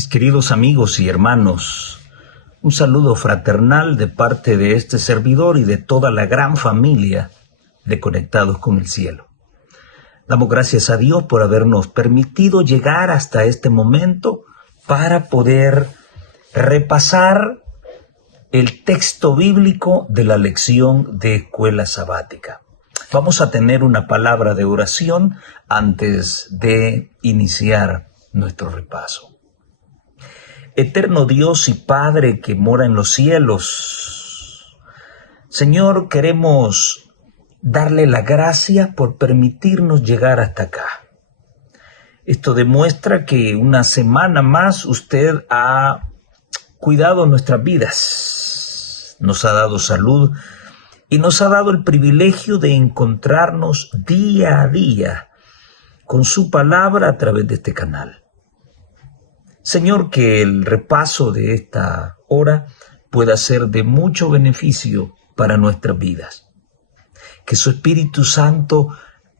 Mis queridos amigos y hermanos, un saludo fraternal de parte de este servidor y de toda la gran familia de Conectados con el Cielo. Damos gracias a Dios por habernos permitido llegar hasta este momento para poder repasar el texto bíblico de la lección de escuela sabática. Vamos a tener una palabra de oración antes de iniciar nuestro repaso. Eterno Dios y Padre que mora en los cielos, Señor, queremos darle la gracia por permitirnos llegar hasta acá. Esto demuestra que una semana más usted ha cuidado nuestras vidas, nos ha dado salud y nos ha dado el privilegio de encontrarnos día a día con su palabra a través de este canal. Señor, que el repaso de esta hora pueda ser de mucho beneficio para nuestras vidas. Que su Espíritu Santo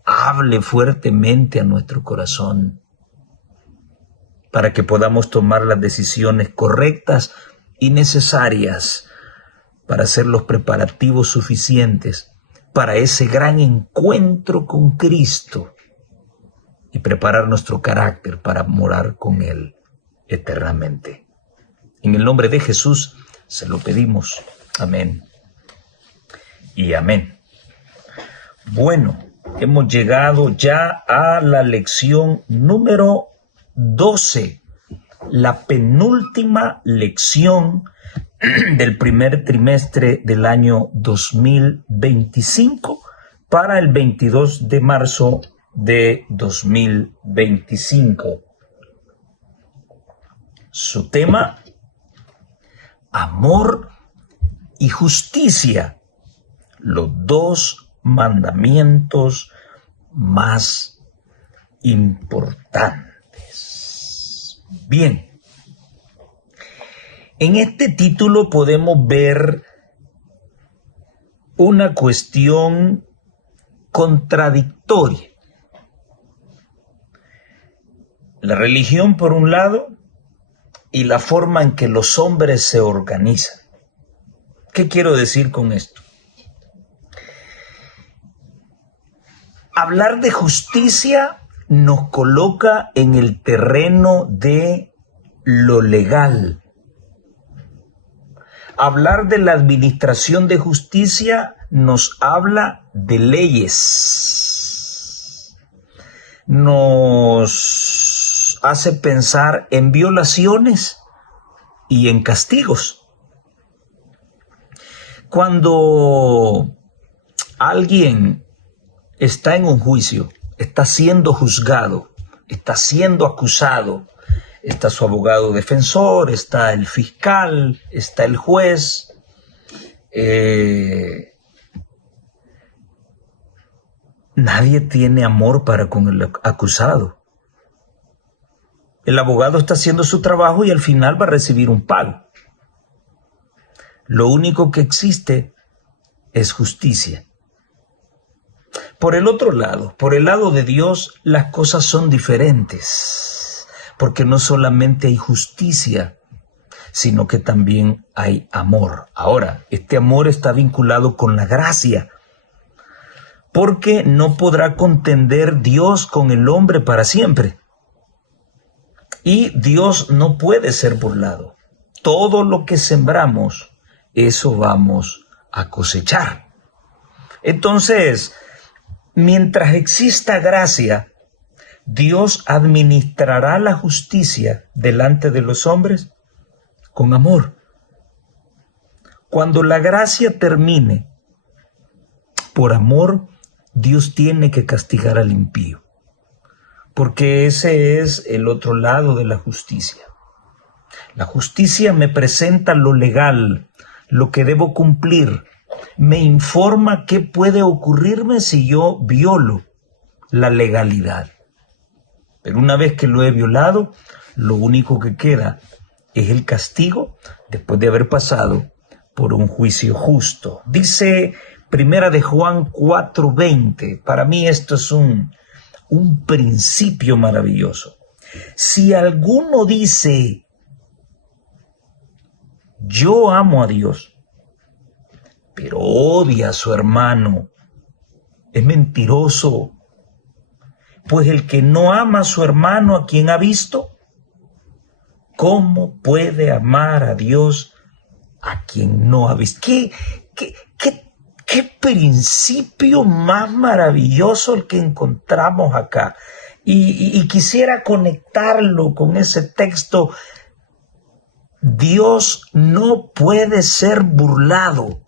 hable fuertemente a nuestro corazón para que podamos tomar las decisiones correctas y necesarias para hacer los preparativos suficientes para ese gran encuentro con Cristo y preparar nuestro carácter para morar con Él eternamente. En el nombre de Jesús se lo pedimos. Amén y amén. Bueno, hemos llegado ya a la lección número 12, la penúltima lección del primer trimestre del año 2025 para el 22 de marzo de 2025. Su tema, amor y justicia, los dos mandamientos más importantes. Bien, en este título podemos ver una cuestión contradictoria. La religión, por un lado, y la forma en que los hombres se organizan. ¿Qué quiero decir con esto? Hablar de justicia nos coloca en el terreno de lo legal. Hablar de la administración de justicia nos habla de leyes. Nos hace pensar en violaciones y en castigos. Cuando alguien está en un juicio, está siendo juzgado, está siendo acusado, está su abogado defensor, está el fiscal, está el juez, nadie tiene amor para con el acusado. El abogado está haciendo su trabajo y al final va a recibir un pago. Lo único que existe es justicia. Por el otro lado, por el lado de Dios, las cosas son diferentes, porque no solamente hay justicia, sino que también hay amor. Ahora, este amor está vinculado con la gracia, porque no podrá contender Dios con el hombre para siempre. Y Dios no puede ser burlado. Todo lo que sembramos, eso vamos a cosechar. Entonces, mientras exista gracia, Dios administrará la justicia delante de los hombres con amor. Cuando la gracia termine, por amor, Dios tiene que castigar al impío. Porque ese es el otro lado de la justicia. La justicia me presenta lo legal, lo que debo cumplir. Me informa qué puede ocurrirme si yo violo la legalidad. Pero una vez que lo he violado, lo único que queda es el castigo después de haber pasado por un juicio justo. Dice Primera de Juan 4:20. Para mí esto es un principio maravilloso. Si alguno dice yo amo a Dios, pero odia a su hermano, es mentiroso. Pues el que no ama a su hermano a quien ha visto, ¿cómo puede amar a Dios a quien no ha visto? ¿Qué principio más maravilloso el que encontramos acá? Y quisiera conectarlo con ese texto. Dios no puede ser burlado.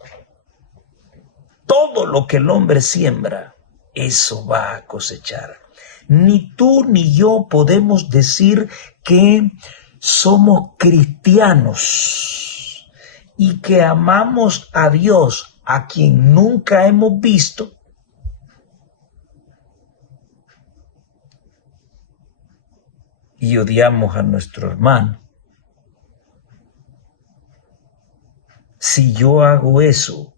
Todo lo que el hombre siembra, eso va a cosechar. Ni tú ni yo podemos decir que somos cristianos y que amamos a Dios a quien nunca hemos visto y odiamos a nuestro hermano. Si yo hago eso,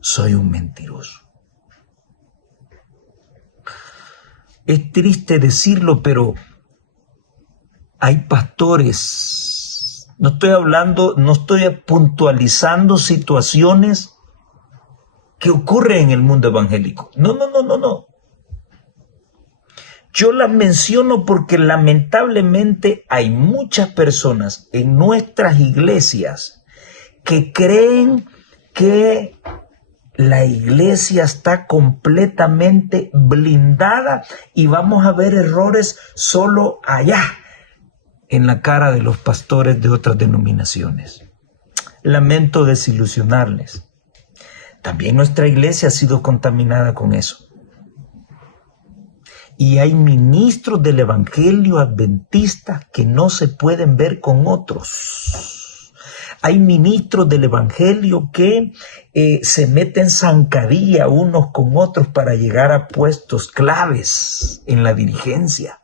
soy un mentiroso. Es triste decirlo, pero hay pastores, no estoy puntualizando situaciones que ocurren en el mundo evangélico. No. Yo las menciono porque lamentablemente hay muchas personas en nuestras iglesias que creen que la iglesia está completamente blindada y vamos a ver errores solo allá, en la cara de los pastores de otras denominaciones. Lamento desilusionarles. También nuestra iglesia ha sido contaminada con eso. Y hay ministros del evangelio adventista que no se pueden ver con otros. Hay ministros del evangelio que se meten zancadilla unos con otros para llegar a puestos claves en la dirigencia.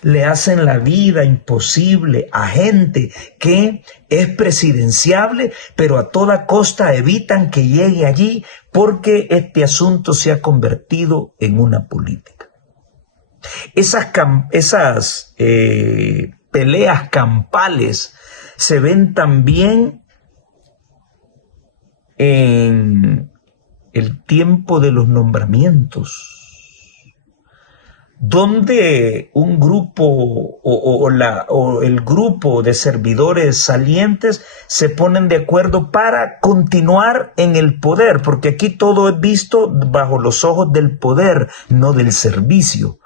Le hacen la vida imposible a gente que es presidenciable, pero a toda costa evitan que llegue allí porque este asunto se ha convertido en una política. Esas peleas campales se ven también en el tiempo de los nombramientos, donde un grupo o el grupo de servidores salientes se ponen de acuerdo para continuar en el poder, porque aquí todo es visto bajo los ojos del poder, no del servicio.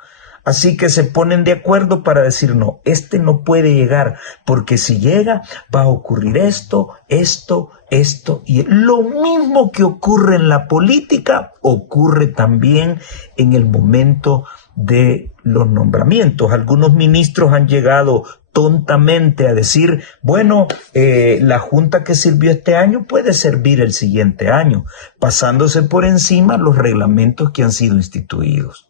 Así que se ponen de acuerdo para decir, no, este no puede llegar, porque si llega va a ocurrir esto, y lo mismo que ocurre en la política, ocurre también en el momento de los nombramientos. Algunos ministros han llegado tontamente a decir, bueno, la junta que sirvió este año puede servir el siguiente año, pasándose por encima los reglamentos que han sido instituidos.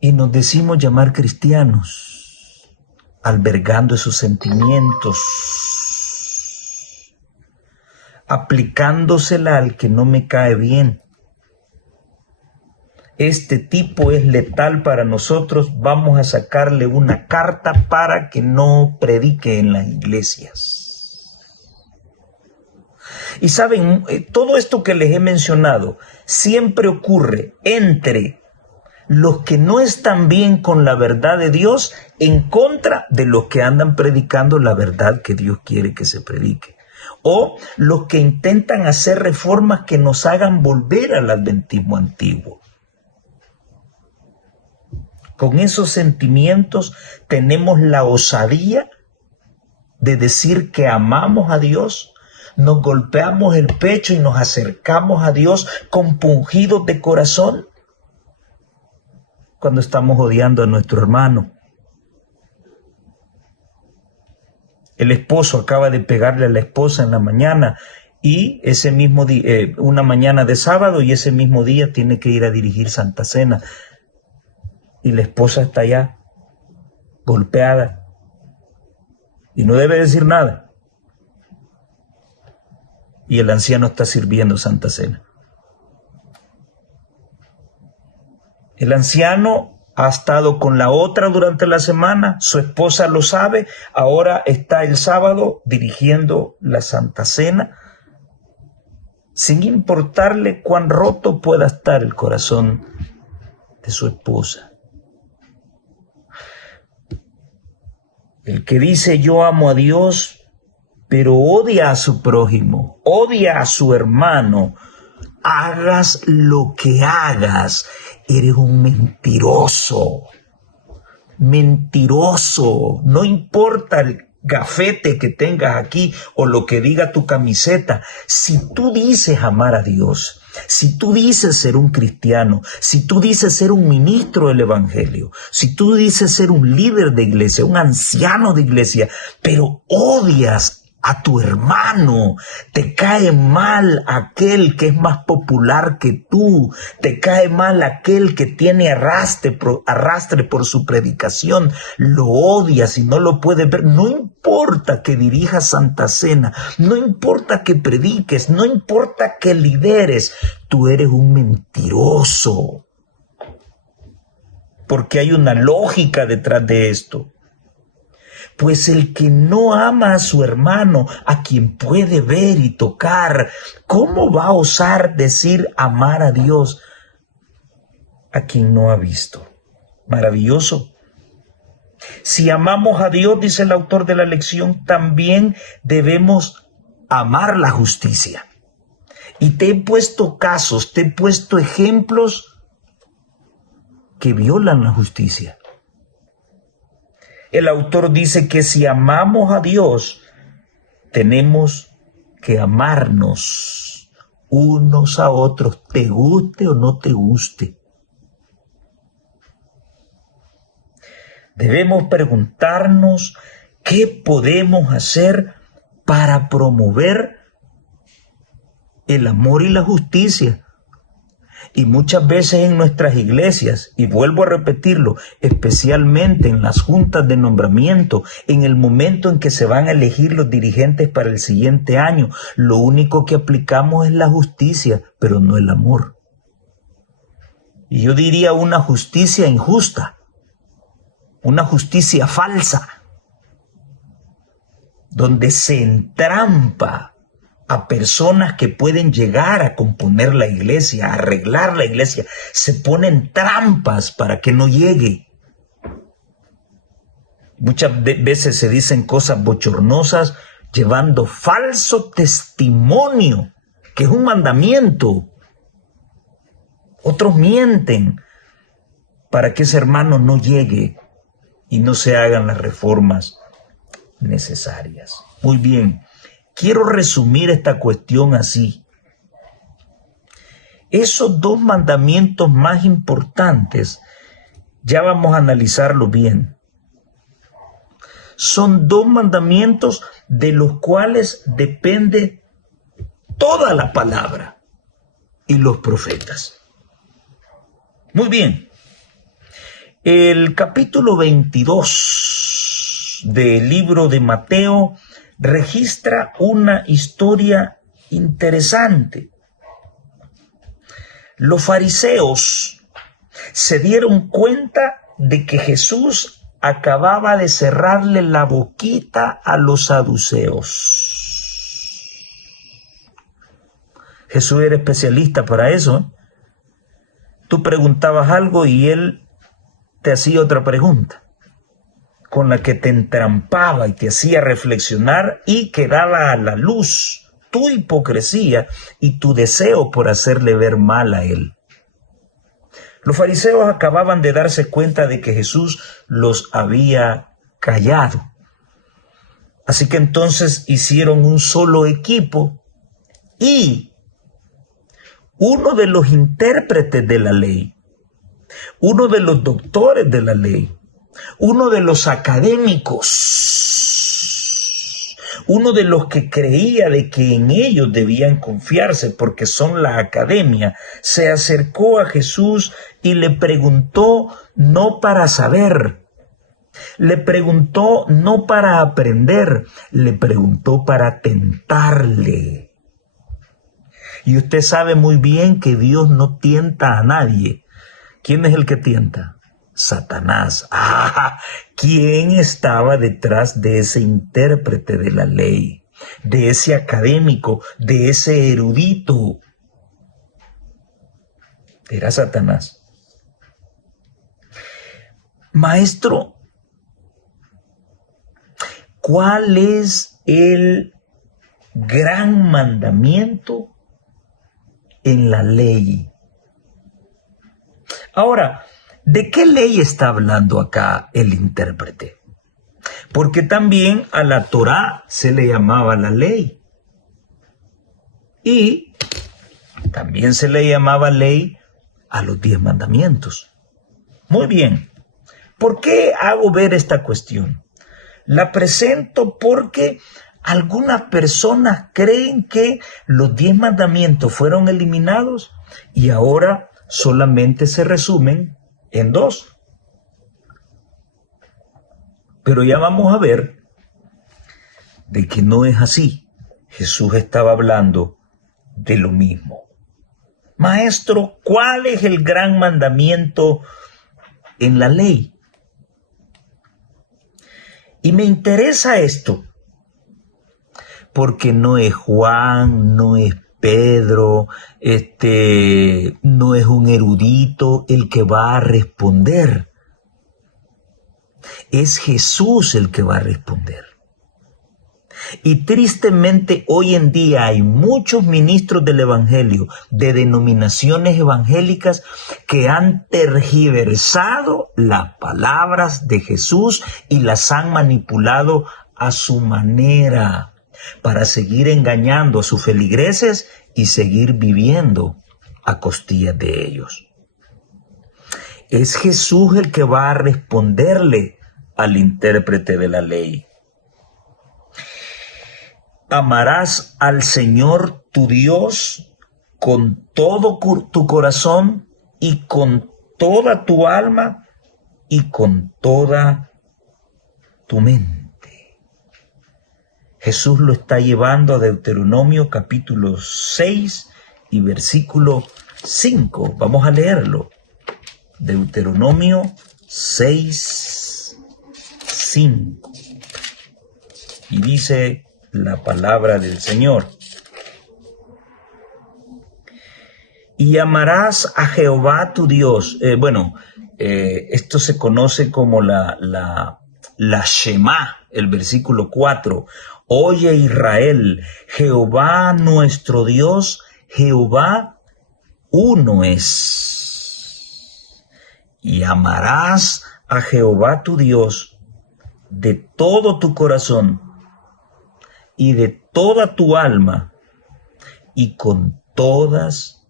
Y nos decimos llamar cristianos, albergando esos sentimientos, aplicándosela al que no me cae bien. Este tipo es letal para nosotros, vamos a sacarle una carta para que no predique en las iglesias. Y saben, todo esto que les he mencionado siempre ocurre entre los que no están bien con la verdad de Dios en contra de los que andan predicando la verdad que Dios quiere que se predique. O los que intentan hacer reformas que nos hagan volver al adventismo antiguo. Con esos sentimientos tenemos la osadía de decir que amamos a Dios, nos golpeamos el pecho y nos acercamos a Dios compungidos de corazón cuando estamos odiando a nuestro hermano. El esposo acaba de pegarle a la esposa en la mañana y ese mismo día, una mañana de sábado, y ese mismo día tiene que ir a dirigir Santa Cena. Y la esposa está allá, golpeada, y no debe decir nada. Y el anciano está sirviendo Santa Cena. El anciano ha estado con la otra durante la semana, su esposa lo sabe, ahora está el sábado dirigiendo la Santa Cena, sin importarle cuán roto pueda estar el corazón de su esposa. El que dice yo amo a Dios, pero odia a su prójimo, odia a su hermano, hagas lo que hagas, eres un mentiroso. Mentiroso. No importa el gafete que tengas aquí o lo que diga tu camiseta. Si tú dices amar a Dios, si tú dices ser un cristiano, si tú dices ser un ministro del evangelio, si tú dices ser un líder de iglesia, un anciano de iglesia, pero odias a tu hermano, te cae mal aquel que es más popular que tú, te cae mal aquel que tiene arrastre por su predicación, lo odias y no lo puedes ver, no importa que dirijas Santa Cena, no importa que prediques, no importa que lideres, tú eres un mentiroso, porque hay una lógica detrás de esto. Pues el que no ama a su hermano, a quien puede ver y tocar, ¿cómo va a osar decir amar a Dios a quien no ha visto? Maravilloso. Si amamos a Dios, dice el autor de la lección, también debemos amar la justicia. Y te he puesto casos, te he puesto ejemplos que violan la justicia. El autor dice que si amamos a Dios, tenemos que amarnos unos a otros, te guste o no te guste. Debemos preguntarnos qué podemos hacer para promover el amor y la justicia. Y muchas veces en nuestras iglesias, y vuelvo a repetirlo, especialmente en las juntas de nombramiento, en el momento en que se van a elegir los dirigentes para el siguiente año, lo único que aplicamos es la justicia, pero no el amor. Y yo diría una justicia injusta, una justicia falsa, donde se entrampa a personas que pueden llegar a componer la iglesia, a arreglar la iglesia. Se ponen trampas para que no llegue. Muchas veces se dicen cosas bochornosas llevando falso testimonio, que es un mandamiento. Otros mienten para que ese hermano no llegue y no se hagan las reformas necesarias. Muy bien. Quiero resumir esta cuestión así. Esos dos mandamientos más importantes, ya vamos a analizarlo bien. Son dos mandamientos de los cuales depende toda la palabra y los profetas. Muy bien. El capítulo 22 del libro de Mateo registra una historia interesante. Los fariseos se dieron cuenta de que Jesús acababa de cerrarle la boquita a los saduceos. Jesús era especialista para eso. Tú preguntabas algo y él te hacía otra pregunta, con la que te entrampaba y te hacía reflexionar y que daba a la luz tu hipocresía y tu deseo por hacerle ver mal a él. Los fariseos acababan de darse cuenta de que Jesús los había callado. Así que entonces hicieron un solo equipo y uno de los intérpretes de la ley, uno de los doctores de la ley, uno de los académicos, uno de los que creía de que en ellos debían confiarse porque son la academia, se acercó a Jesús y le preguntó no para saber, le preguntó no para aprender, le preguntó para tentarle. Y usted sabe muy bien que Dios no tienta a nadie, ¿Quién es el que tienta? Satanás. Ah, ¿quién estaba detrás de ese intérprete de la ley, de ese académico, de ese erudito? Era Satanás. Maestro, ¿cuál es el gran mandamiento en la ley? Ahora, ¿de qué ley está hablando acá el intérprete? Porque también a la Torá se le llamaba la ley. Y también se le llamaba ley a los 10 mandamientos. Muy bien. ¿Por qué hago ver esta cuestión? La presento porque algunas personas creen que los 10 mandamientos fueron eliminados y ahora solamente se resumen en 2. Pero ya vamos a ver de que no es así. Jesús estaba hablando de lo mismo. Maestro, ¿cuál es el gran mandamiento en la ley? Y me interesa esto, porque no es Juan, no es Pedro, no es un erudito el que va a responder. Es Jesús el que va a responder. Y tristemente hoy en día hay muchos ministros del Evangelio, de denominaciones evangélicas, que han tergiversado las palabras de Jesús y las han manipulado a su manera para seguir engañando a sus feligreses y seguir viviendo a costillas de ellos. Es Jesús el que va a responderle al intérprete de la ley. Amarás al Señor tu Dios con todo tu corazón y con toda tu alma y con toda tu mente. Jesús lo está llevando a Deuteronomio capítulo 6 y versículo 5. Vamos a leerlo. Deuteronomio 6, 5. Y dice la palabra del Señor. Y amarás a Jehová tu Dios. Esto se conoce como la Shema, el versículo 4. Oye Israel, Jehová nuestro Dios, Jehová uno es. Y amarás a Jehová tu Dios de todo tu corazón y de toda tu alma y con todas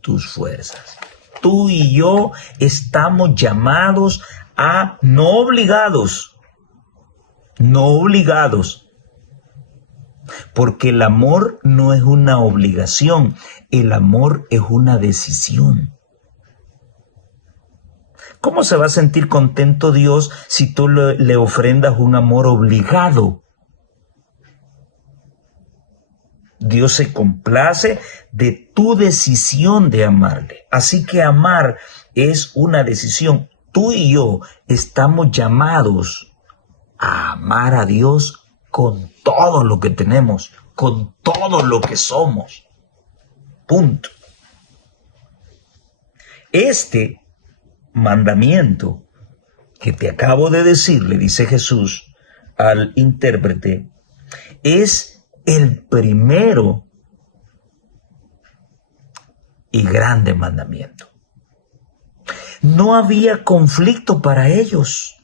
tus fuerzas. Tú y yo estamos llamados a no obligados, porque el amor no es una obligación, el amor es una decisión. ¿Cómo se va a sentir contento Dios si tú le ofrendas un amor obligado? Dios se complace de tu decisión de amarle. Así que amar es una decisión. Tú y yo estamos llamados a amar a Dios con todo lo que tenemos, con todo lo que somos. Punto. Este mandamiento que te acabo de decir, le dice Jesús al intérprete, es el primero y grande mandamiento. No había conflicto para ellos.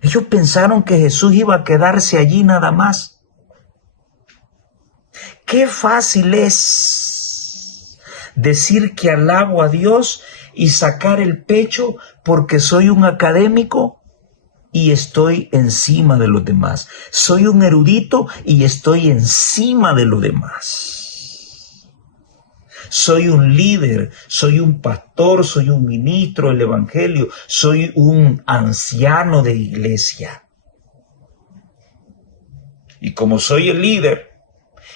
Ellos pensaron que Jesús iba a quedarse allí nada más. Qué fácil es decir que alabo a Dios y sacar el pecho porque soy un académico y estoy encima de los demás. Soy un erudito y estoy encima de los demás. Soy un líder, soy un pastor, soy un ministro del Evangelio, soy un anciano de iglesia. Y como soy el líder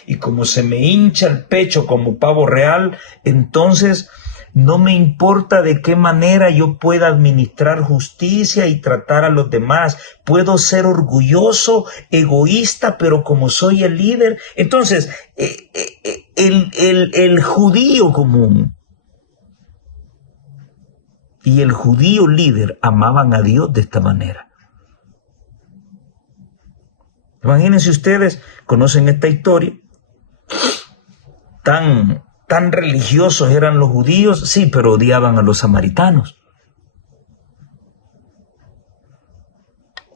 y como se me hincha el pecho como pavo real, entonces no me importa de qué manera yo pueda administrar justicia y tratar a los demás. Puedo ser orgulloso, egoísta, pero como soy el líder. Entonces, el judío común y el judío líder amaban a Dios de esta manera. Imagínense ustedes, conocen esta historia, tan religiosos eran los judíos, sí, pero odiaban a los samaritanos.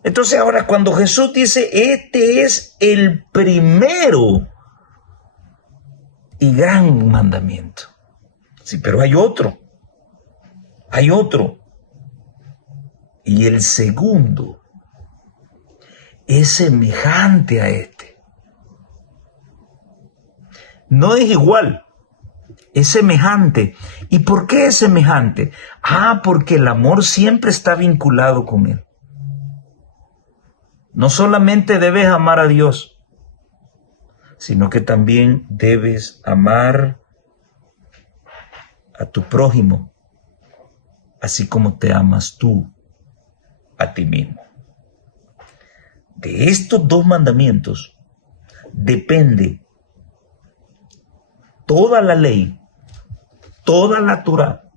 Entonces ahora cuando Jesús dice, este es el primero y gran mandamiento. Sí, pero hay otro. Y el segundo es semejante a este. No es igual. Es semejante. ¿Y por qué es semejante? Porque el amor siempre está vinculado con él. No solamente debes amar a Dios, sino que también debes amar a tu prójimo, así como te amas tú a ti mismo. De estos dos mandamientos depende toda la ley, toda la Torá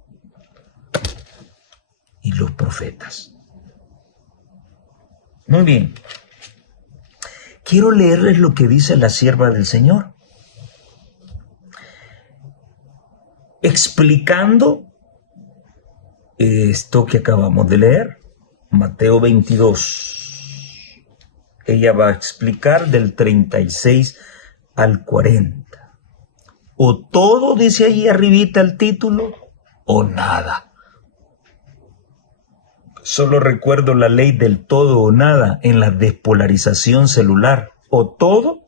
y los profetas. Muy bien. Quiero leerles lo que dice la sierva del Señor, explicando esto que acabamos de leer, Mateo 22. Ella va a explicar del 36 al 40. O todo, dice ahí arribita el título, o nada. Solo recuerdo la ley del todo o nada en la despolarización celular. O todo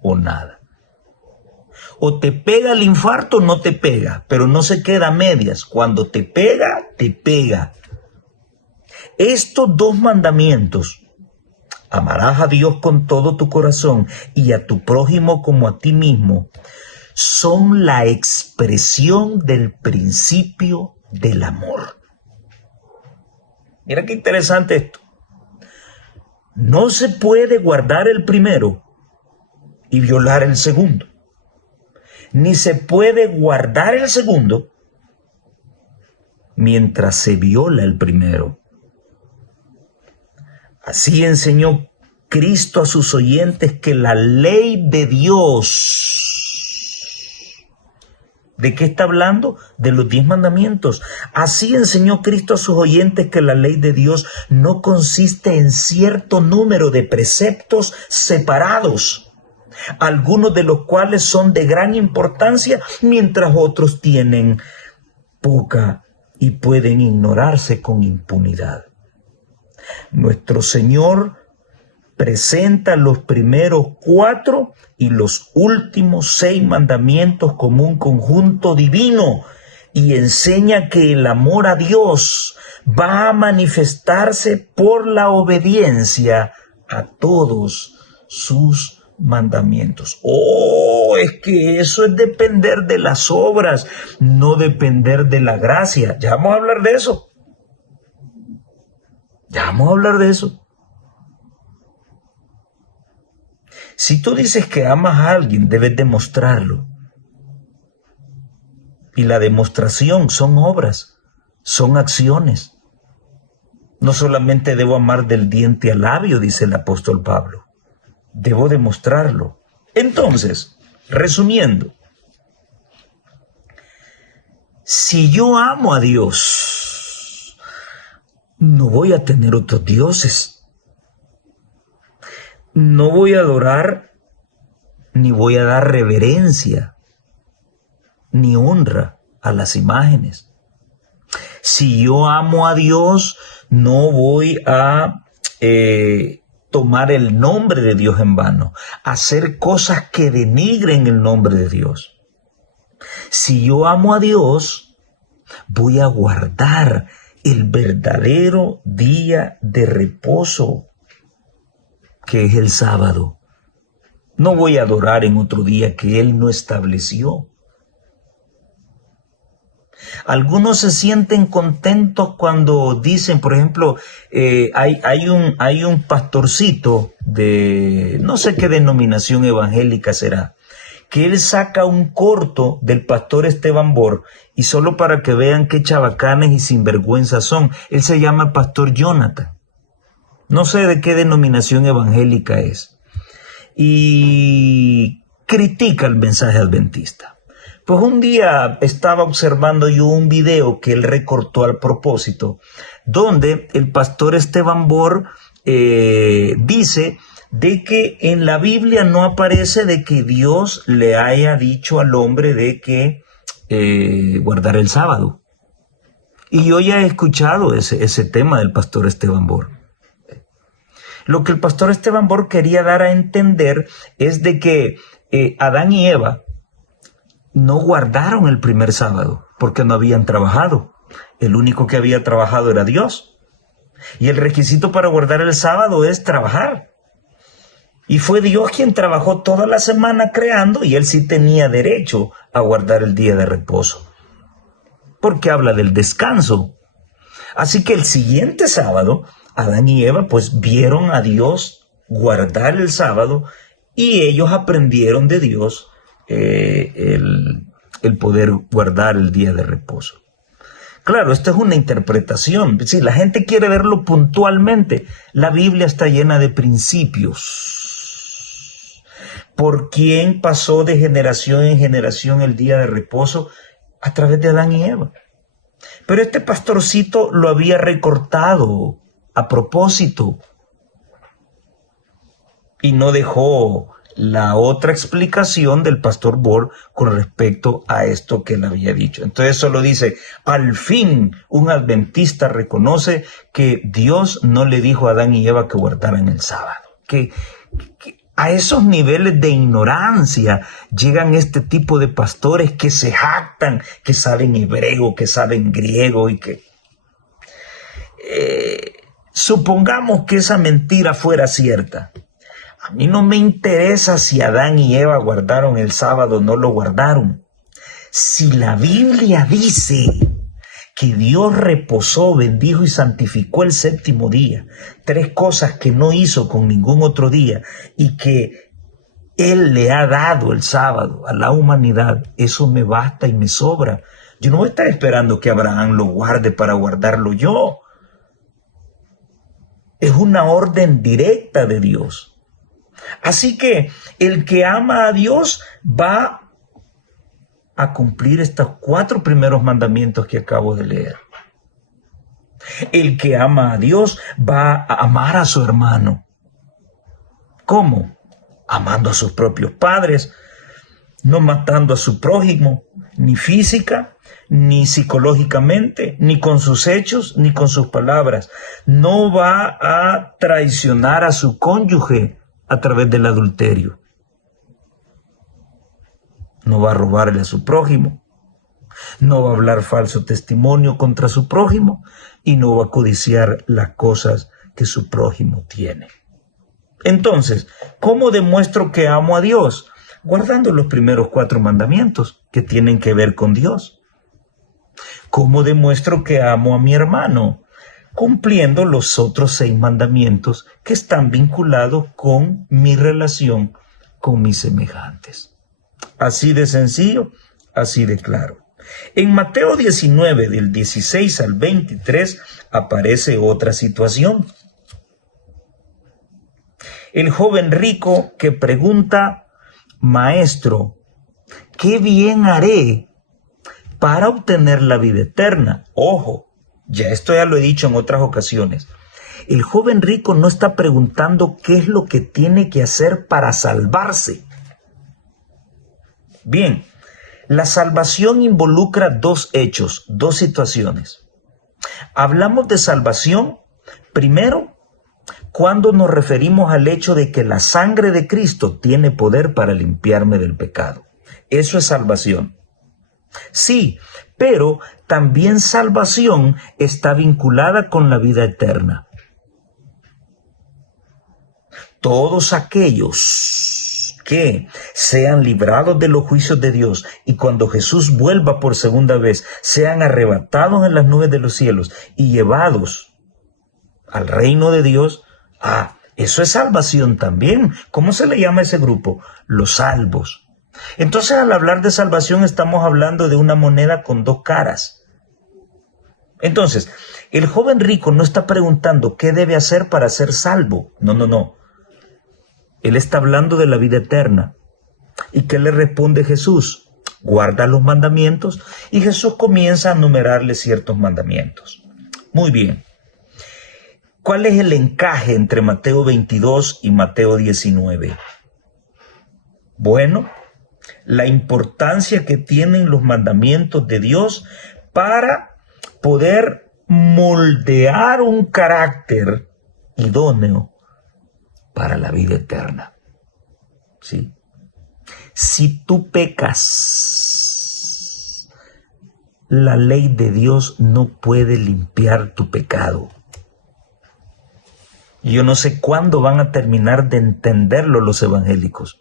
o nada. O te pega el infarto o no te pega, pero no se queda a medias. Cuando te pega, te pega. Estos dos mandamientos, amarás a Dios con todo tu corazón y a tu prójimo como a ti mismo, son la expresión del principio del amor. Mira qué interesante esto. No se puede guardar el primero y violar el segundo. Ni se puede guardar el segundo mientras se viola el primero. Así enseñó Cristo a sus oyentes que la ley de Dios, ¿de qué está hablando? De los 10 mandamientos. Así enseñó Cristo a sus oyentes que la ley de Dios no consiste en cierto número de preceptos separados, algunos de los cuales son de gran importancia, mientras otros tienen poca y pueden ignorarse con impunidad. Nuestro Señor presenta los primeros 4 y los últimos 6 mandamientos como un conjunto divino y enseña que el amor a Dios va a manifestarse por la obediencia a todos sus mandamientos. Es que eso es depender de las obras, no depender de la gracia. Ya vamos a hablar de eso. Si tú dices que amas a alguien, debes demostrarlo. Y la demostración son obras, son acciones. No solamente debo amar del diente al labio, dice el apóstol Pablo. Debo demostrarlo. Entonces, resumiendo, si yo amo a Dios, no voy a tener otros dioses. No voy a adorar, ni voy a dar reverencia, ni honra a las imágenes. Si yo amo a Dios, no voy a tomar el nombre de Dios en vano, hacer cosas que denigren el nombre de Dios. Si yo amo a Dios, voy a guardar el verdadero día de reposo, que es el sábado. No voy a adorar en otro día que Él no estableció. Algunos se sienten contentos cuando dicen, por ejemplo, hay un pastorcito de no sé qué denominación evangélica será, que él saca un corto del pastor Esteban Bor, y solo para que vean qué chabacanes y sinvergüenzas son, él se llama Pastor Jonathan. No sé de qué denominación evangélica es. Y critica el mensaje adventista. Pues un día estaba observando yo un video que él recortó al propósito, donde el pastor Esteban Bor dice de que en la Biblia no aparece de que Dios le haya dicho al hombre de que guardar el sábado. Y yo ya he escuchado ese tema del pastor Esteban Bor. Lo que el pastor Esteban Bor quería dar a entender es de que Adán y Eva no guardaron el primer sábado porque no habían trabajado. El único que había trabajado era Dios. Y el requisito para guardar el sábado es trabajar. Y fue Dios quien trabajó toda la semana creando, y él sí tenía derecho a guardar el día de reposo, porque habla del descanso. Así que el siguiente sábado, Adán y Eva pues vieron a Dios guardar el sábado, y ellos aprendieron de Dios el poder guardar el día de reposo. Claro, esto es una interpretación. Si la gente quiere verlo puntualmente, la Biblia está llena de principios. ¿Por quién pasó de generación en generación el día de reposo? A través de Adán y Eva. Pero este pastorcito lo había recortado a propósito y no dejó la otra explicación del pastor Bor con respecto a esto que él había dicho. Entonces solo dice, al fin un adventista reconoce que Dios no le dijo a Adán y Eva que guardaran el sábado. Que a esos niveles de ignorancia llegan este tipo de pastores que se jactan, que saben hebreo, que saben griego y que... supongamos que esa mentira fuera cierta. A mí no me interesa si Adán y Eva guardaron el sábado o no lo guardaron. Si la Biblia dice que Dios reposó, bendijo y santificó el séptimo día, 3 cosas que no hizo con ningún otro día, y que Él le ha dado el sábado a la humanidad, eso me basta y me sobra. Yo no voy a estar esperando que Abraham lo guarde para guardarlo yo. Es una orden directa de Dios. Así que el que ama a Dios va a cumplir estos 4 primeros mandamientos que acabo de leer. El que ama a Dios va a amar a su hermano. ¿Cómo? Amando a sus propios padres, no matando a su prójimo, ni física, ni psicológicamente, ni con sus hechos, ni con sus palabras. No va a traicionar a su cónyuge a través del adulterio. No va a robarle a su prójimo, no va a hablar falso testimonio contra su prójimo y no va a codiciar las cosas que su prójimo tiene. Entonces, ¿cómo demuestro que amo a Dios? Guardando los primeros 4 mandamientos que tienen que ver con Dios. ¿Cómo demuestro que amo a mi hermano? Cumpliendo los otros 6 mandamientos que están vinculados con mi relación con mis semejantes. Así de sencillo, así de claro. En Mateo 19, del 16 al 23, aparece otra situación. El joven rico que pregunta, Maestro, ¿qué bien haré para obtener la vida eterna? Ojo, ya esto ya lo he dicho en otras ocasiones. El joven rico no está preguntando qué es lo que tiene que hacer para salvarse. Bien, la salvación involucra 2 hechos, 2 situaciones. Hablamos de salvación, primero, cuando nos referimos al hecho de que la sangre de Cristo tiene poder para limpiarme del pecado. Eso es salvación. Sí, pero también salvación está vinculada con la vida eterna. Todos aquellos que sean librados de los juicios de Dios y cuando Jesús vuelva por segunda vez, sean arrebatados en las nubes de los cielos y llevados al reino de Dios. Eso es salvación también. ¿Cómo se le llama a ese grupo? Los salvos. Entonces, al hablar de salvación, estamos hablando de una moneda con dos caras. Entonces, el joven rico no está preguntando qué debe hacer para ser salvo. No. Él está hablando de la vida eterna. ¿Y qué le responde Jesús? Guarda los mandamientos. Y Jesús comienza a enumerarle ciertos mandamientos. Muy bien. ¿Cuál es el encaje entre Mateo 22 y Mateo 19? Bueno, la importancia que tienen los mandamientos de Dios para poder moldear un carácter idóneo para la vida eterna. ¿Sí? Si tú pecas, la ley de Dios no puede limpiar tu pecado. Yo no sé cuándo van a terminar de entenderlo los evangélicos.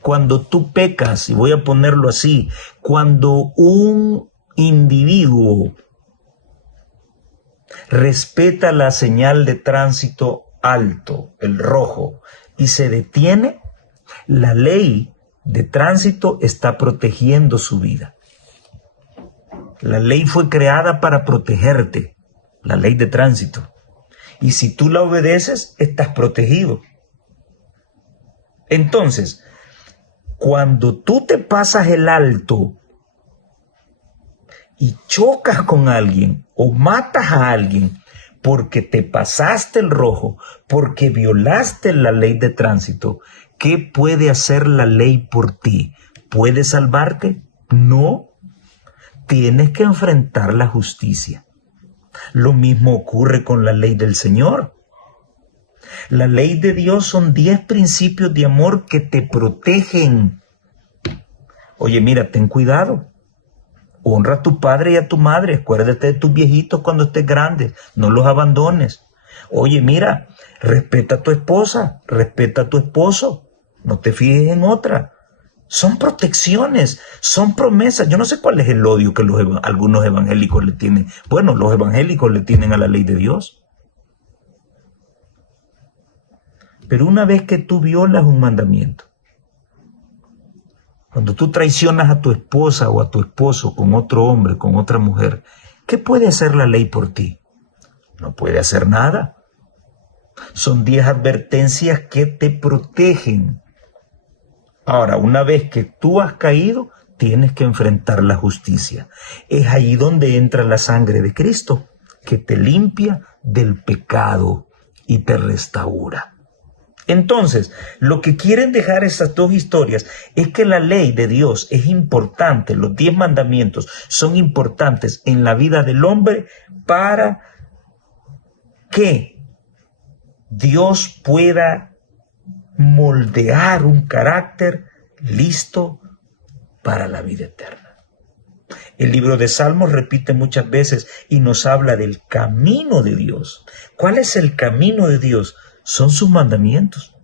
Cuando tú pecas, y voy a ponerlo así, cuando un individuo respeta la señal de tránsito alto, el rojo, y se detiene, la ley de tránsito está protegiendo su vida. La ley fue creada para protegerte, la ley de tránsito. Y si tú la obedeces, estás protegido. Entonces, cuando tú te pasas el alto y chocas con alguien o matas a alguien porque te pasaste el rojo, porque violaste la ley de tránsito, ¿qué puede hacer la ley por ti? ¿Puede salvarte? No. Tienes que enfrentar la justicia. Lo mismo ocurre con la ley del Señor. La ley de Dios son 10 principios de amor que te protegen. Oye, mira, ten cuidado. Honra a tu padre y a tu madre. Acuérdate de tus viejitos cuando estés grande. No los abandones. Oye, mira, respeta a tu esposa, respeta a tu esposo. No te fijes en otra. Son protecciones, son promesas. Yo no sé cuál es el odio que algunos evangélicos le tienen. Bueno, los evangélicos le tienen a la ley de Dios. Pero una vez que tú violas un mandamiento, cuando tú traicionas a tu esposa o a tu esposo con otro hombre, con otra mujer, ¿qué puede hacer la ley por ti? No puede hacer nada. Son 10 advertencias que te protegen. Ahora, una vez que tú has caído, tienes que enfrentar la justicia. Es ahí donde entra la sangre de Cristo, que te limpia del pecado y te restaura. Entonces, lo que quieren dejar estas dos historias es que la ley de Dios es importante, los 10 mandamientos son importantes en la vida del hombre para que Dios pueda moldear un carácter listo para la vida eterna. El libro de Salmos repite muchas veces y nos habla del camino de Dios. ¿Cuál es el camino de Dios? Son sus mandamientos.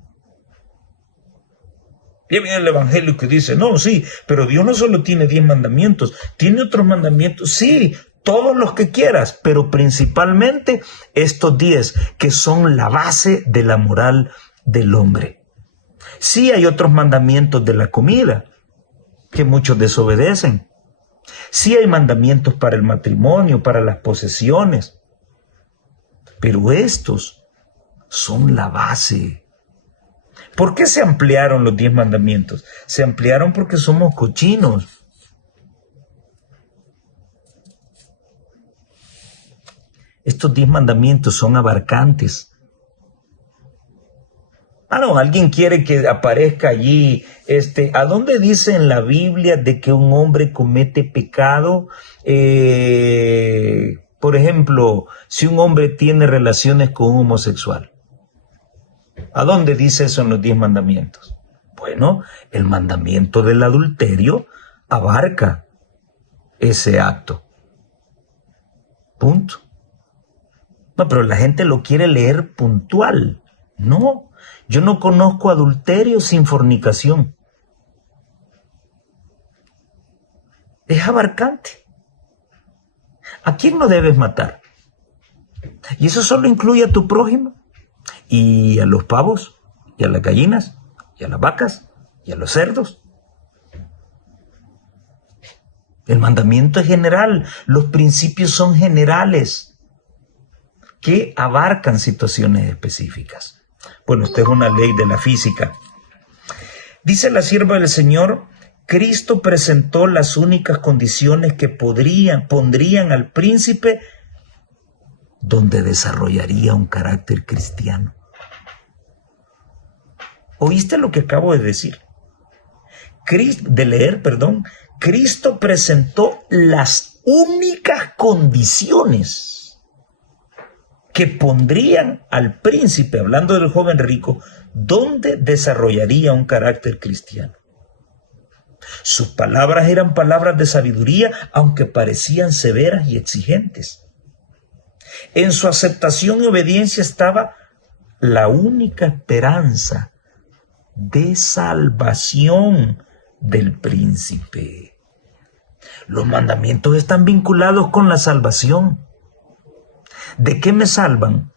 Y viene el evangelio que dice, no, sí, pero Dios no solo tiene 10 mandamientos, tiene otros mandamientos, sí, todos los que quieras, pero principalmente estos 10 que son la base de la moral del hombre. Sí hay otros mandamientos de la comida que muchos desobedecen. Sí hay mandamientos para el matrimonio, para las posesiones. Pero estos son la base. ¿Por qué se ampliaron los 10 mandamientos? Se ampliaron porque somos cochinos. Estos 10 mandamientos son abarcantes. No, alguien quiere que aparezca allí, ¿a dónde dice en la Biblia de que un hombre comete pecado? Por ejemplo, si un hombre tiene relaciones con un homosexual. ¿A dónde dice eso en los 10 mandamientos? Bueno, el mandamiento del adulterio abarca ese acto. Punto. No, pero la gente lo quiere leer puntual. No, yo no conozco adulterio sin fornicación. Es abarcante. ¿A quién no debes matar? Y eso solo incluye a tu prójimo, y a los pavos, y a las gallinas, y a las vacas, y a los cerdos. El mandamiento es general, los principios son generales, que abarcan situaciones específicas. Bueno, esta es una ley de la física. Dice la sierva del Señor, Cristo presentó las únicas condiciones que pondrían al príncipe donde desarrollaría un carácter cristiano. ¿Oíste lo que acabo de decir? Cristo presentó las únicas condiciones que pondrían al príncipe, hablando del joven rico, donde desarrollaría un carácter cristiano. Sus palabras eran palabras de sabiduría, aunque parecían severas y exigentes. En su aceptación y obediencia estaba la única esperanza de salvación del príncipe. Los mandamientos están vinculados con la salvación. ¿De qué me salvan?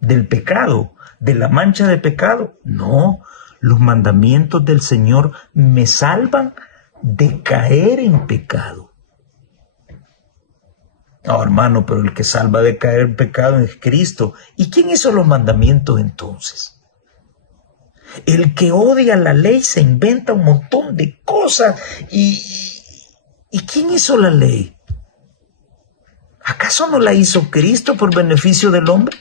¿Del pecado? ¿De la mancha de pecado? No, los mandamientos del Señor me salvan de caer en pecado. No, hermano, pero el que salva de caer en pecado es Cristo. ¿Y quién hizo los mandamientos entonces? El que odia la ley se inventa un montón de cosas. ¿Y quién hizo la ley? ¿Acaso no la hizo Cristo por beneficio del hombre?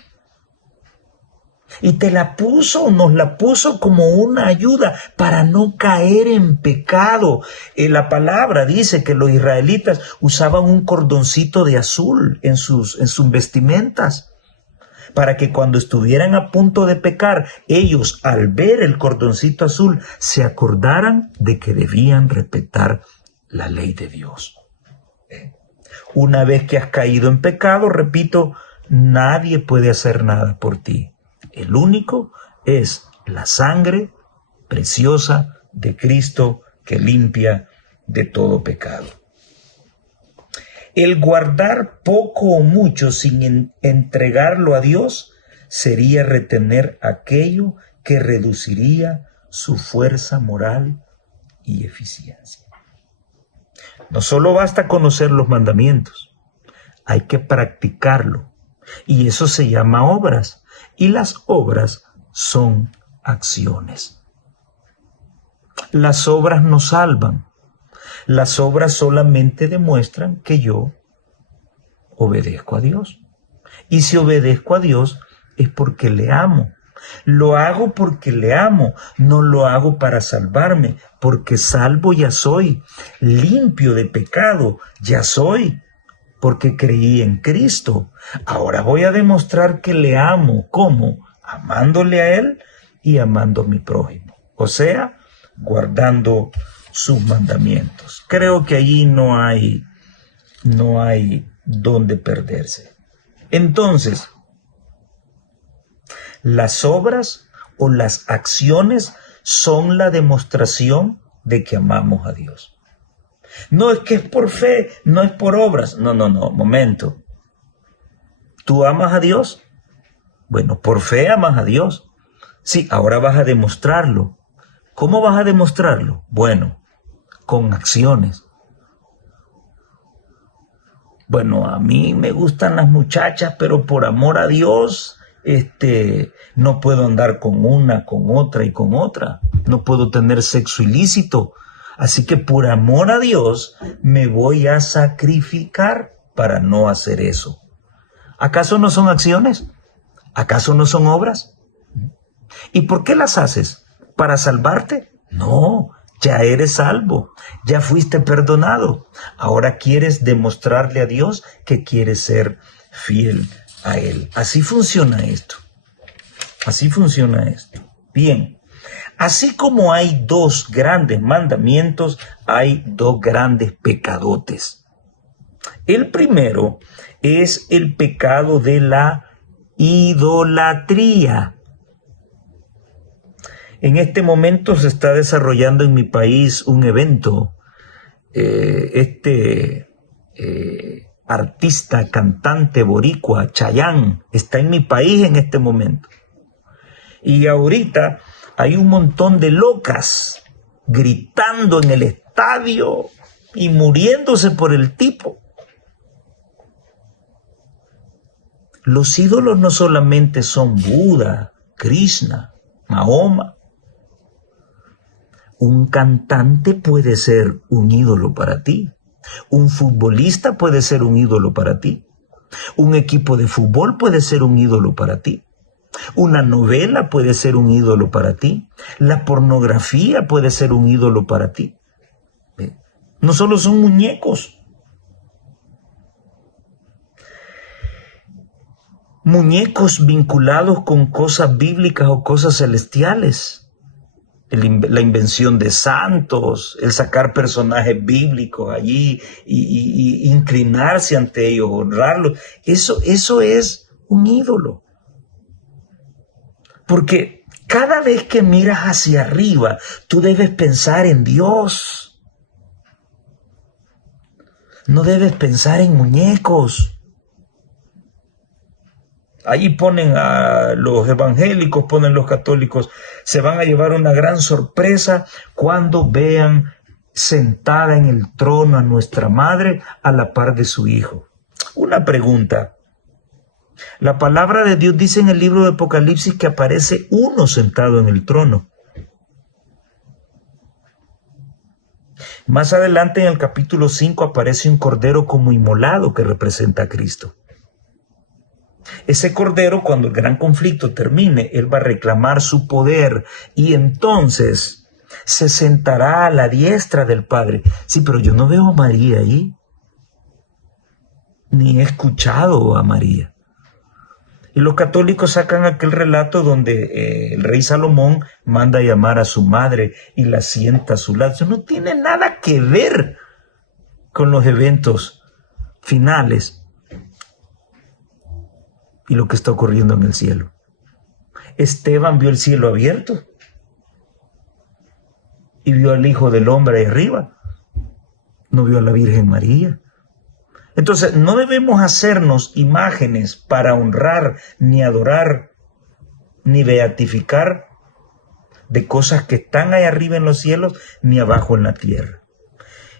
Y te la puso, nos la puso como una ayuda para no caer en pecado. La palabra dice que los israelitas usaban un cordoncito de azul en sus vestimentas, para que cuando estuvieran a punto de pecar, ellos al ver el cordoncito azul se acordaran de que debían respetar la ley de Dios. Una vez que has caído en pecado, repito, nadie puede hacer nada por ti. El único es la sangre preciosa de Cristo que limpia de todo pecado. El guardar poco o mucho sin entregarlo a Dios sería retener aquello que reduciría su fuerza moral y eficiencia. No solo basta conocer los mandamientos, hay que practicarlo. Y eso se llama obras. Y las obras son acciones. Las obras no salvan. Las obras solamente demuestran que yo obedezco a Dios. Y si obedezco a Dios es porque le amo. Lo hago porque le amo, no lo hago para salvarme, porque salvo ya soy, limpio de pecado ya soy, porque creí en Cristo. Ahora voy a demostrar que le amo. ¿Cómo? Amándole a Él y amando a mi prójimo. O sea, guardando sus mandamientos. Creo que allí no hay dónde perderse. Entonces, las obras o las acciones son la demostración de que amamos a Dios. No es que es por fe, no es por obras. No, momento. ¿Tú amas a Dios? Bueno, por fe amas a Dios. Sí, ahora vas a demostrarlo. ¿Cómo vas a demostrarlo? Bueno, con acciones. Bueno, a mí me gustan las muchachas, pero por amor a Dios, no puedo andar con una, con otra y con otra. No puedo tener sexo ilícito. Así que por amor a Dios me voy a sacrificar para no hacer eso. ¿Acaso no son acciones? ¿Acaso no son obras? ¿Y por qué las haces? ¿Para salvarte? No, ya eres salvo, ya fuiste perdonado. Ahora quieres demostrarle a Dios que quieres ser fiel a Él. Así funciona esto. Así funciona esto. Bien. Así como hay dos grandes mandamientos, hay dos grandes pecadotes. El primero es el pecado de la idolatría. En este momento se está desarrollando en mi país un evento. Artista, cantante boricua, Chayanne, está en mi país en este momento. Y ahorita hay un montón de locas gritando en el estadio y muriéndose por el tipo. Los ídolos no solamente son Buda, Krishna, Mahoma. Un cantante puede ser un ídolo para ti. Un futbolista puede ser un ídolo para ti. Un equipo de fútbol puede ser un ídolo para ti. Una novela puede ser un ídolo para ti. La pornografía puede ser un ídolo para ti. No solo son muñecos. Muñecos vinculados con cosas bíblicas o cosas celestiales. La invención de santos, el sacar personajes bíblicos allí y inclinarse ante ellos, honrarlos. Eso es un ídolo. Porque cada vez que miras hacia arriba, tú debes pensar en Dios. No debes pensar en muñecos. Allí ponen a los evangélicos, ponen los católicos, se van a llevar una gran sorpresa cuando vean sentada en el trono a nuestra madre a la par de su hijo. Una pregunta. La palabra de Dios dice en el libro de Apocalipsis que aparece uno sentado en el trono. Más adelante en el capítulo 5 aparece un cordero como inmolado que representa a Cristo. Ese cordero, cuando el gran conflicto termine, él va a reclamar su poder y entonces se sentará a la diestra del Padre. Sí, pero yo no veo a María ahí, ni he escuchado a María. Y los católicos sacan aquel relato donde el rey Salomón manda a llamar a su madre y la sienta a su lado. Eso no tiene nada que ver con los eventos finales y lo que está ocurriendo en el cielo. Esteban vio el cielo abierto y vio al Hijo del Hombre ahí arriba. No vio a la Virgen María. Entonces, no debemos hacernos imágenes para honrar, ni adorar, ni beatificar de cosas que están ahí arriba en los cielos, ni abajo en la tierra.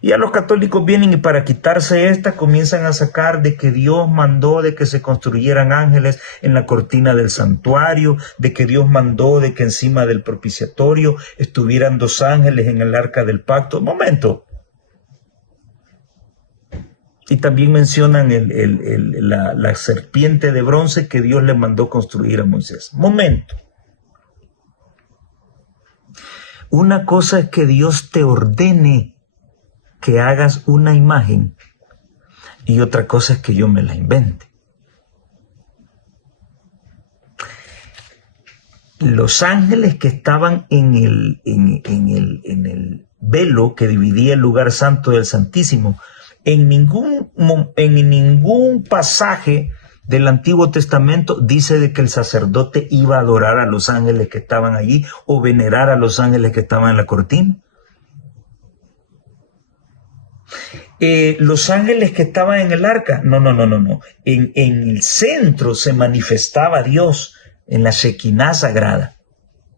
Y a los católicos vienen y para quitarse esta comienzan a sacar de que Dios mandó de que se construyeran ángeles en la cortina del santuario, de que Dios mandó de que encima del propiciatorio estuvieran 2 ángeles en el arca del pacto. Momento. Y también mencionan la serpiente de bronce que Dios le mandó construir a Moisés. Momento. Una cosa es que Dios te ordene que hagas una imagen y otra cosa es que yo me la invente. Los ángeles que estaban en el velo que dividía el lugar santo del Santísimo, en ningún pasaje del Antiguo Testamento dice de que el sacerdote iba a adorar a los ángeles que estaban allí o venerar a los ángeles que estaban en la cortina. Los ángeles que estaban en el arca, no. En el centro se manifestaba Dios en la Shekinah sagrada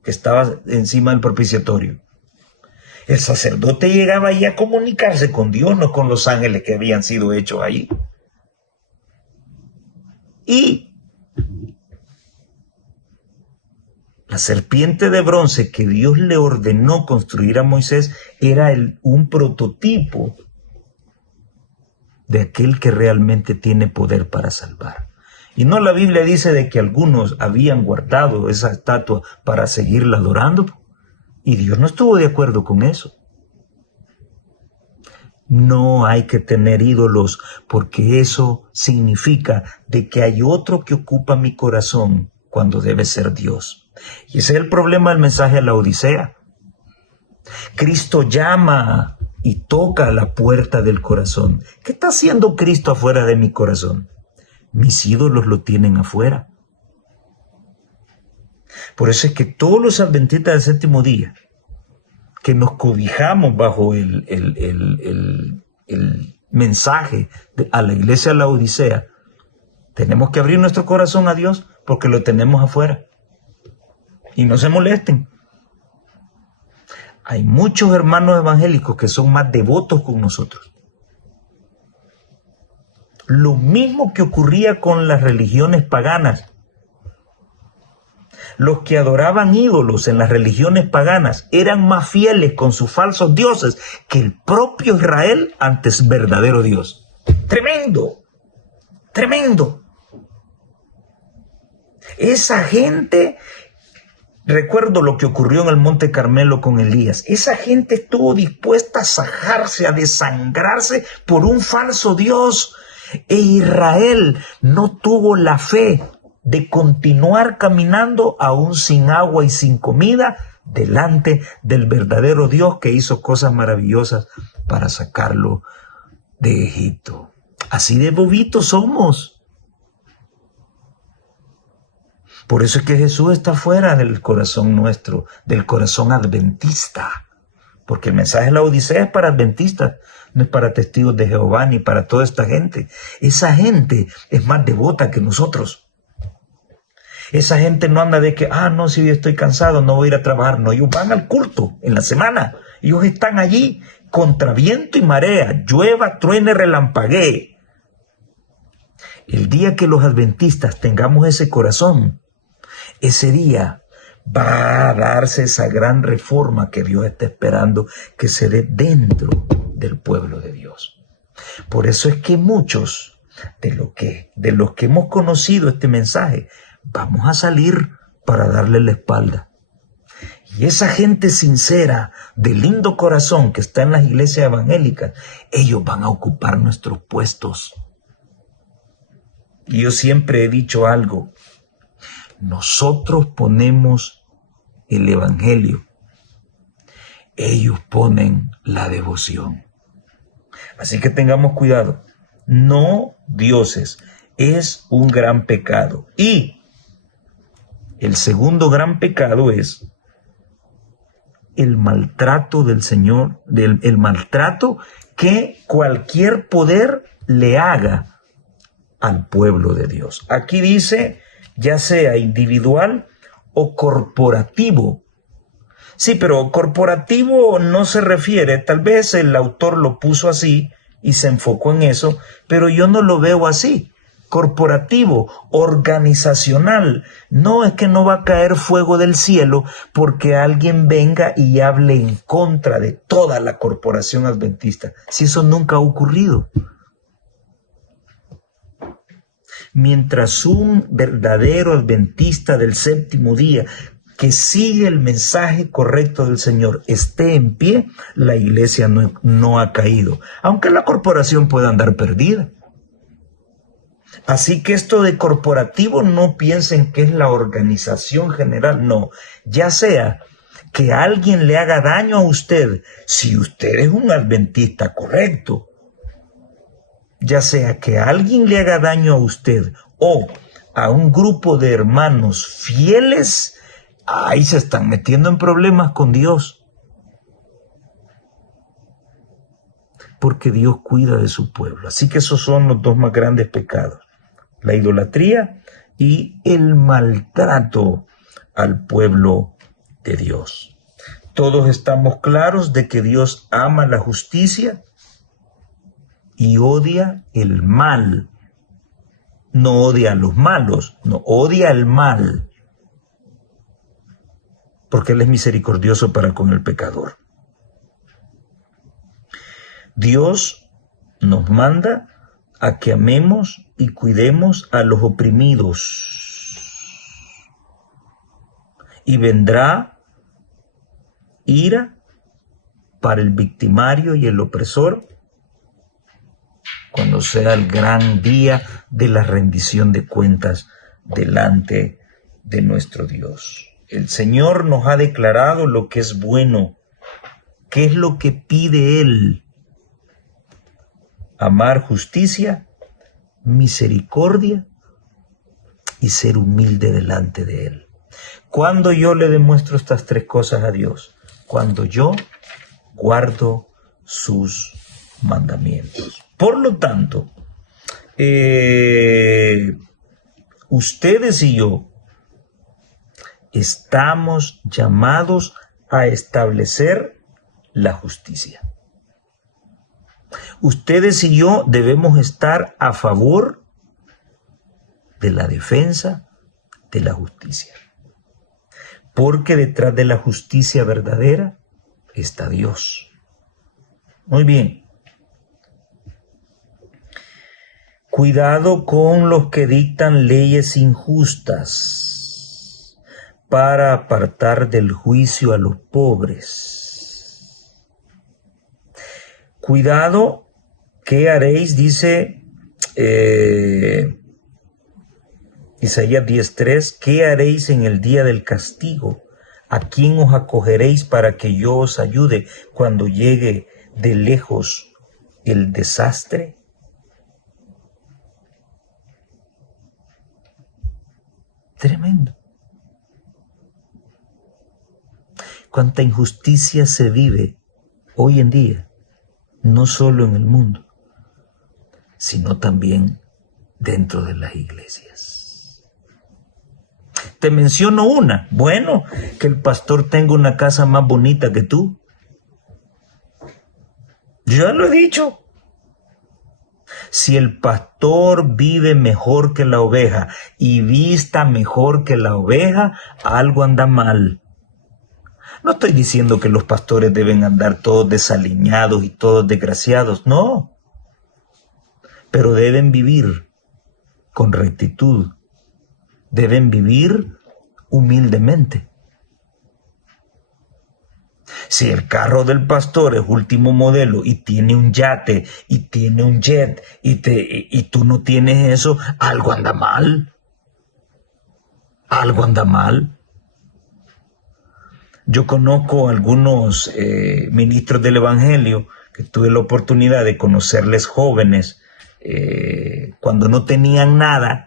que estaba encima del propiciatorio. El sacerdote llegaba allí a comunicarse con Dios, no con los ángeles que habían sido hechos allí. Y la serpiente de bronce que Dios le ordenó construir a Moisés era un prototipo de aquel que realmente tiene poder para salvar. Y no, la Biblia dice de que algunos habían guardado esa estatua para seguirla adorando, y Dios no estuvo de acuerdo con eso. No hay que tener ídolos, porque eso significa de que hay otro que ocupa mi corazón cuando debe ser Dios. Y ese es el problema del mensaje a la Odisea. Cristo llama y toca la puerta del corazón. ¿Qué está haciendo Cristo afuera de mi corazón? Mis ídolos lo tienen afuera. Por eso es que todos los adventistas del séptimo día, que nos cobijamos bajo el mensaje a la iglesia de la Odisea, tenemos que abrir nuestro corazón a Dios porque lo tenemos afuera. Y no se molesten. Hay muchos hermanos evangélicos que son más devotos con nosotros. Lo mismo que ocurría con las religiones paganas. Los que adoraban ídolos en las religiones paganas eran más fieles con sus falsos dioses que el propio Israel ante el verdadero Dios. Tremendo, tremendo. Esa gente, recuerdo lo que ocurrió en el Monte Carmelo con Elías. Esa gente estuvo dispuesta a sajarse, a desangrarse por un falso Dios. E Israel no tuvo la fe de continuar caminando aún sin agua y sin comida delante del verdadero Dios que hizo cosas maravillosas para sacarlo de Egipto. Así de bobitos somos. Por eso es que Jesús está fuera del corazón nuestro, del corazón adventista. Porque el mensaje de la Odisea es para adventistas, no es para testigos de Jehová ni para toda esta gente. Esa gente es más devota que nosotros. Esa gente no anda de que, no, si yo estoy cansado, no voy a ir a trabajar. No, ellos van al culto en la semana. Ellos están allí contra viento y marea, llueva, truene, relampaguee. El día que los adventistas tengamos ese corazón, ese día va a darse esa gran reforma que Dios está esperando que se dé dentro del pueblo de Dios. Por eso es que muchos de los que hemos conocido este mensaje, vamos a salir para darle la espalda. Y esa gente sincera, de lindo corazón que está en las iglesias evangélicas, ellos van a ocupar nuestros puestos. Y yo siempre he dicho algo. Nosotros ponemos el evangelio. Ellos ponen la devoción. Así que tengamos cuidado. No dioses. Es un gran pecado. Y el segundo gran pecado es el maltrato del Señor, el maltrato que cualquier poder le haga al pueblo de Dios. Aquí dice, ya sea individual o corporativo. Sí, pero corporativo no se refiere, tal vez el autor lo puso así y se enfocó en eso, pero yo no lo veo así. Corporativo, organizacional. No es que no va a caer fuego del cielo porque alguien venga y hable en contra de toda la corporación adventista. Si eso nunca ha ocurrido. Mientras un verdadero adventista del séptimo día que sigue el mensaje correcto del Señor esté en pie, la iglesia no ha caído, aunque la corporación pueda andar perdida. Así que esto de corporativo no piensen que es la organización general, no. Ya sea que alguien le haga daño a usted, si usted es un adventista correcto, ya sea que alguien le haga daño a usted o a un grupo de hermanos fieles, ahí se están metiendo en problemas con Dios. Porque Dios cuida de su pueblo. Así que esos son los dos más grandes pecados. La idolatría y el maltrato al pueblo de Dios. Todos estamos claros de que Dios ama la justicia y odia el mal. No odia a los malos, no, odia el mal. Porque Él es misericordioso para con el pecador. Dios nos manda a que amemos y cuidemos a los oprimidos. Y vendrá ira para el victimario y el opresor cuando sea el gran día de la rendición de cuentas delante de nuestro Dios. El Señor nos ha declarado lo que es bueno. ¿Qué es lo que pide Él? Amar justicia, misericordia y ser humilde delante de Él. ¿Cuándo yo le demuestro estas tres cosas a Dios? Cuando yo guardo sus mandamientos. Por lo tanto, ustedes y yo estamos llamados a establecer la justicia. Ustedes y yo debemos estar a favor de la defensa de la justicia. Porque detrás de la justicia verdadera está Dios. Muy bien. Cuidado con los que dictan leyes injustas para apartar del juicio a los pobres. Cuidado, ¿qué haréis? Dice Isaías 10:3, ¿qué haréis en el día del castigo? ¿A quién os acogeréis para que yo os ayude cuando llegue de lejos el desastre? Tremendo. Cuánta injusticia se vive hoy en día, no solo en el mundo, sino también dentro de las iglesias. Te menciono una. Bueno, que el pastor tenga una casa más bonita que tú. Ya lo he dicho. Si el pastor vive mejor que la oveja y vista mejor que la oveja, algo anda mal. No estoy diciendo que los pastores deben andar todos desaliñados y todos desgraciados, no. Pero deben vivir con rectitud. Deben vivir humildemente. Si el carro del pastor es último modelo y tiene un yate y tiene un jet y tú no tienes eso, algo anda mal. Algo anda mal. Yo conozco algunos ministros del Evangelio que tuve la oportunidad de conocerles jóvenes cuando no tenían nada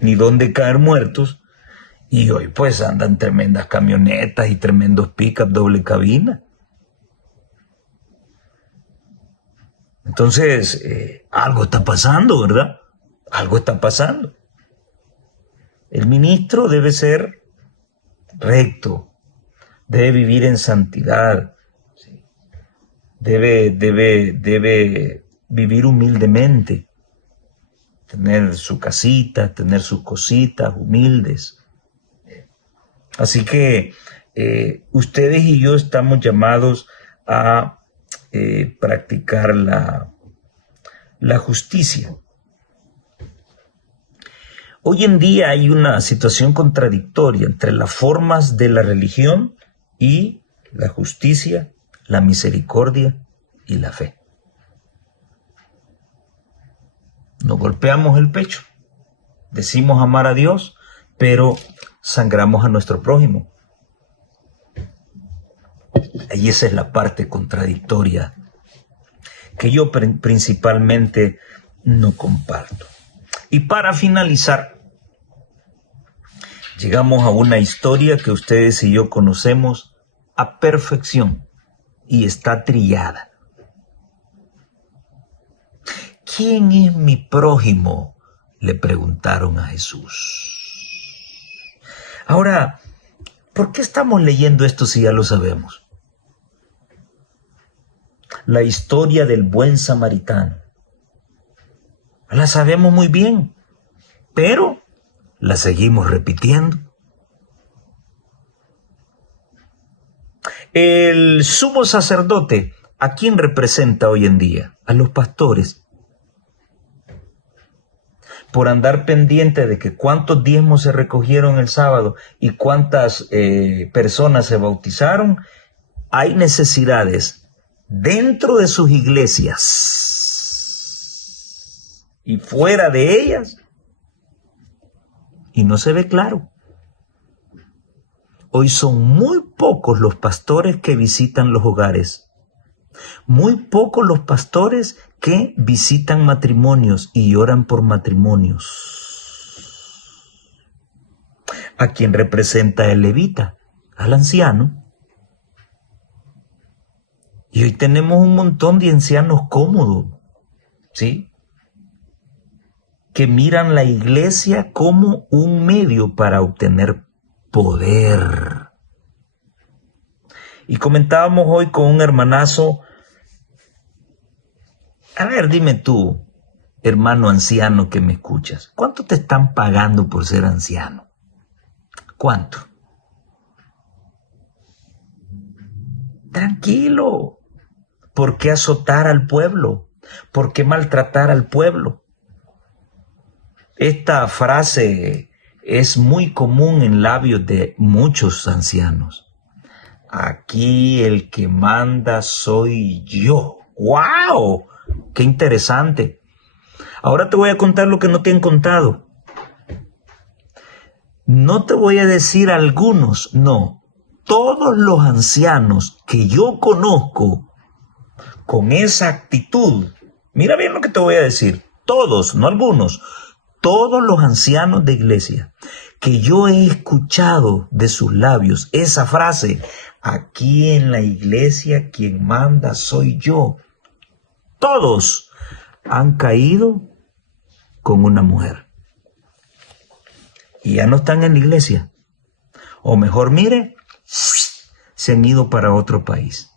ni dónde caer muertos, y hoy pues andan tremendas camionetas y tremendos pick-up doble cabina. Entonces, algo está pasando, ¿verdad? Algo está pasando. El ministro debe ser recto, debe vivir en santidad, ¿sí? Debe vivir humildemente, tener su casita, tener sus cositas humildes. Así que ustedes y yo estamos llamados a practicar la justicia. Hoy en día hay una situación contradictoria entre las formas de la religión y la justicia, la misericordia y la fe. Nos golpeamos el pecho, decimos amar a Dios, pero sangramos a nuestro prójimo. Y esa es la parte contradictoria que yo principalmente no comparto. Y para finalizar, llegamos a una historia que ustedes y yo conocemos a perfección y está trillada. ¿Quién es mi prójimo?, le preguntaron a Jesús. Ahora, ¿por qué estamos leyendo esto si ya lo sabemos? La historia del buen samaritano. La sabemos muy bien, pero la seguimos repitiendo. El sumo sacerdote, ¿a quién representa hoy en día? A los pastores. Por andar pendiente de que cuántos diezmos se recogieron el sábado y cuántas personas se bautizaron, hay necesidades dentro de sus iglesias y fuera de ellas, y no se ve claro. Hoy son muy pocos los pastores que visitan los hogares, muy pocos los pastores que visitan matrimonios y oran por matrimonios. a quien representa el levita, al anciano. Y hoy tenemos un montón de ancianos cómodos, ¿sí? Que miran la iglesia como un medio para obtener poder. Y comentábamos hoy con un hermanazo, a ver, dime tú, hermano anciano que me escuchas, ¿cuánto te están pagando por ser anciano? ¿Cuánto? Tranquilo. ¿Por qué azotar al pueblo? ¿Por qué maltratar al pueblo? Esta frase es muy común en labios de muchos ancianos. Aquí el que manda soy yo. ¡Wow! ¡Qué interesante! Ahora te voy a contar lo que no te han contado. No te voy a decir algunos, no. Todos los ancianos que yo conozco con esa actitud, mira bien lo que te voy a decir, todos, no algunos, todos los ancianos de iglesia que yo he escuchado de sus labios esa frase, aquí en la iglesia quien manda soy yo, todos han caído con una mujer y ya no están en la iglesia, o mejor mire, se han ido para otro país.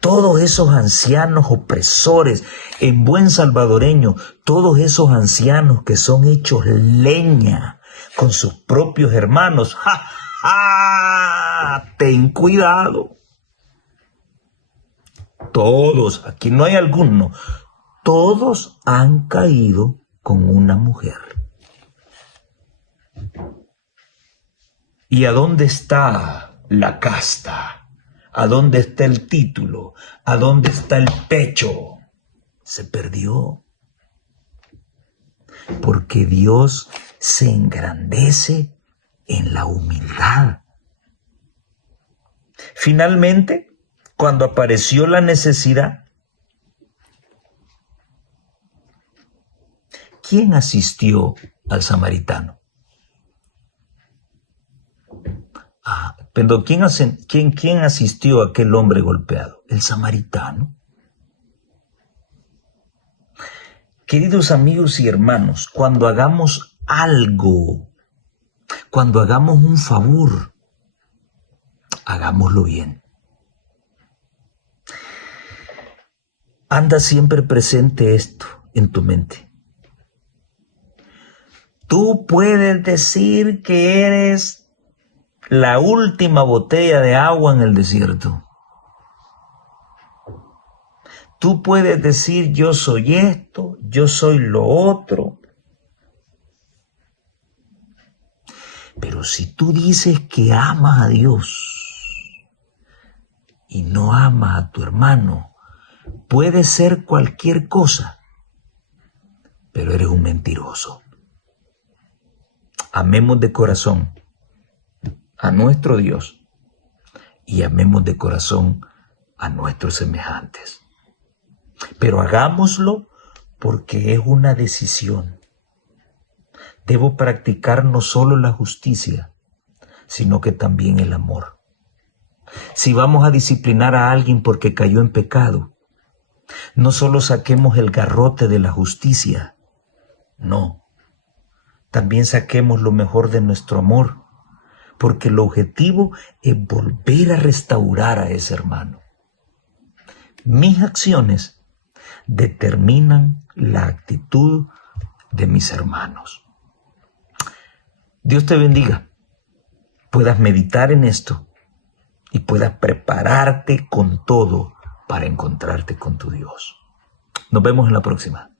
Todos esos ancianos opresores, en buen salvadoreño, todos esos ancianos que son hechos leña con sus propios hermanos, ¡ja, ja! Ten cuidado. Todos, aquí no hay alguno, todos han caído con una mujer. ¿Y a dónde está la casta? ¿A dónde está el título? ¿A dónde está el pecho? Se perdió. Porque Dios se engrandece en la humildad. Finalmente, cuando apareció la necesidad, ¿quién asistió al samaritano? Pero ¿quién asistió a aquel hombre golpeado? El samaritano. Queridos amigos y hermanos, cuando hagamos algo, cuando hagamos un favor, hagámoslo bien. Anda siempre presente esto en tu mente. Tú puedes decir que eres la última botella de agua en el desierto. Tú puedes decir yo soy esto, yo soy lo otro. Pero si tú dices que amas a Dios y no amas a tu hermano, puede ser cualquier cosa, pero eres un mentiroso. Amemos de corazón a nuestro Dios y amemos de corazón a nuestros semejantes. Pero hagámoslo porque es una decisión. Debo practicar no solo la justicia, sino que también el amor. Si vamos a disciplinar a alguien porque cayó en pecado, no solo saquemos el garrote de la justicia, no. También saquemos lo mejor de nuestro amor, porque el objetivo es volver a restaurar a ese hermano. Mis acciones determinan la actitud de mis hermanos. Dios te bendiga, puedas meditar en esto y puedas prepararte con todo para encontrarte con tu Dios. Nos vemos en la próxima.